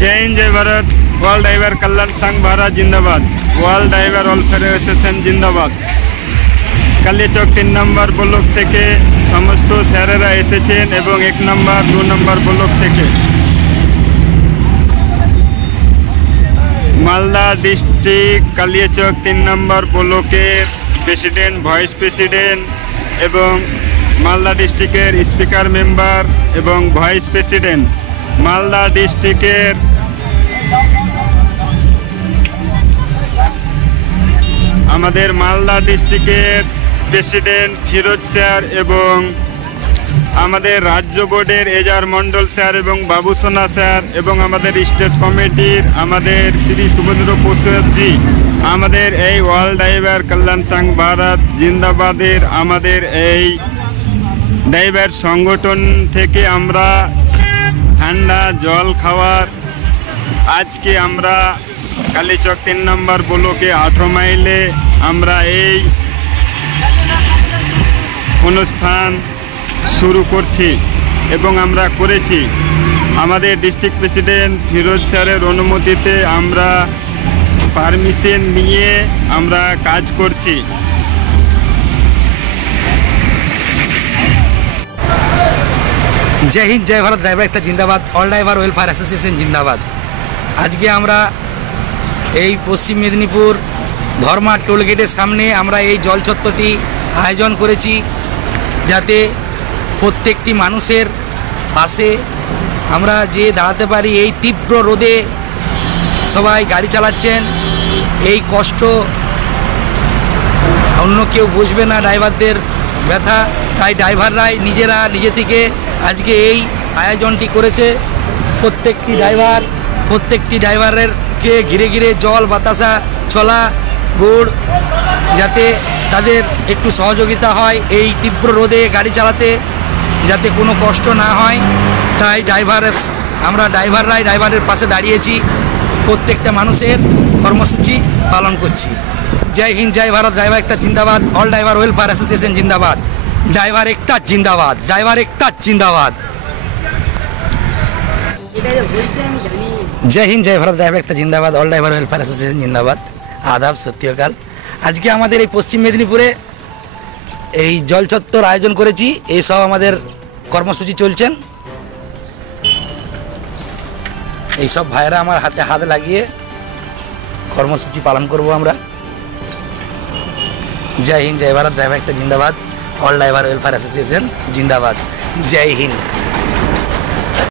जय हिंद जय Bharat. World driver কল্যাণ সংঘ ভারত জিন্দাবাদ। ওয়ার্ল্ড ড্রাইভার ওয়েলফেয়ার অ্যাসোসিয়েশন জিন্দাবাদ। কালিয়াচক 3 নম্বর ব্লক থেকে সমস্ত স্যারেরা এসেছেন এবং 1 নম্বর 2 নম্বর ব্লক থেকে। মালদা ডিস্ট্রিক্ট কালিয়াচক 3 নম্বর ব্লকের প্রেসিডেন্ট, ভাইস প্রেসিডেন্ট এবং মালদা ডিস্ট্রিক্টের স্পিকার মেম্বার এবং ভাইস প্রেসিডেন্ট, মালদা ডিস্ট্রিক্টের আমাদের মালদা ডিস্ট্রিক্টের প্রেসিডেন্ট ফিরোজ স্যার এবং আমাদের রাজ্য বোর্ডের এজার মণ্ডল স্যার এবং বাবুসোনা স্যার এবং আমাদের স্টেট কমিটির আমাদের শ্রী সুভদ্র প্রসাদজি, আমাদের এই ওয়ার্ল্ড ড্রাইভার কল্যাণ সংঘ ভারত জিন্দাবাদের আমাদের এই ড্রাইভার সংগঠন থেকে আমরা ঠান্ডা জল খাওয়ার আজকে আমরা কালিয়াচক 3 নম্বর ব্লকে 18 মাইলে আমরা এই অনুষ্ঠান শুরু করছি এবং আমরা করেছি আমাদের ডিস্ট্রিক্ট প্রেসিডেন্ট ফিরোজ স্যারের অনুমতিতে। আমরা পারমিশন নিয়ে আমরা কাজ করছি। जय हिंद जय भारत। ड्राइवर একটা জিন্দাবাদ। অল ড্রাইভার ওয়েলফেয়ার অ্যাসোসিয়েশন জিন্দাবাদ। আজকে আমরা এই পশ্চিম মেদিনীপুর ধর্মা টোলগেটের সামনে আমরা এই জলছত্রটি আয়োজন করেছি, যাতে প্রত্যেকটি মানুষের পাশে আমরা যে দাঁড়াতে পারি। এই তীব্র রোদে সবাই গাড়ি চালাচ্ছেন, এই কষ্ট অন্য কেউ বুঝবে না, ড্রাইভারদের ব্যথা। তাই ড্রাইভাররাই নিজেরা নিজে থেকে আজকে এই আয়োজনটি করেছে। প্রত্যেকটি ড্রাইভারেরকে ঘিরে ঘিরে জল বাতাসা ছলা গুড়, যাতে তাদের একটু সহযোগিতা হয় এই তীব্র রোদে গাড়ি চালাতে, যাতে কোনো কষ্ট না হয়। তাই আমরা ড্রাইভারের পাশে দাঁড়িয়েছি, প্রত্যেকটা মানুষের কর্মসূচি পালন করছি। জয় হিন্দ জয় ভারত। ড্রাইভার একটা জিন্দাবাদ। অল ড্রাইভার ওয়েলফেয়ার অ্যাসোসিয়েশন জিন্দাবাদ। ড্রাইভার একটা জিন্দাবাদ। ড্রাইভার একটা জিন্দাবাদ। জয় হিন্দ জয় ভারত। ড্রাইভার একটা জিন্দাবাদ। অল ড্রাইভার ওয়েলফেয়ার অ্যাসোসিয়েশন জিন্দাবাদ। আদাব, সত্যকাল। আজকে আমাদের এই পশ্চিম মেদিনীপুরে এই জলছত্বর আয়োজন করেছি। এই সব আমাদের কর্মসূচি চলছেন। এই সব ভাইয়েরা আমার হাতে হাত লাগিয়ে কর্মসূচি পালন করব আমরা। জয় হিন্দ জয় ভারত। ড্রাইভার একটা জিন্দাবাদ। অল ড্রাইভার ওয়েলফেয়ার অ্যাসোসিয়েশন জিন্দাবাদ। জয় হিন্দ।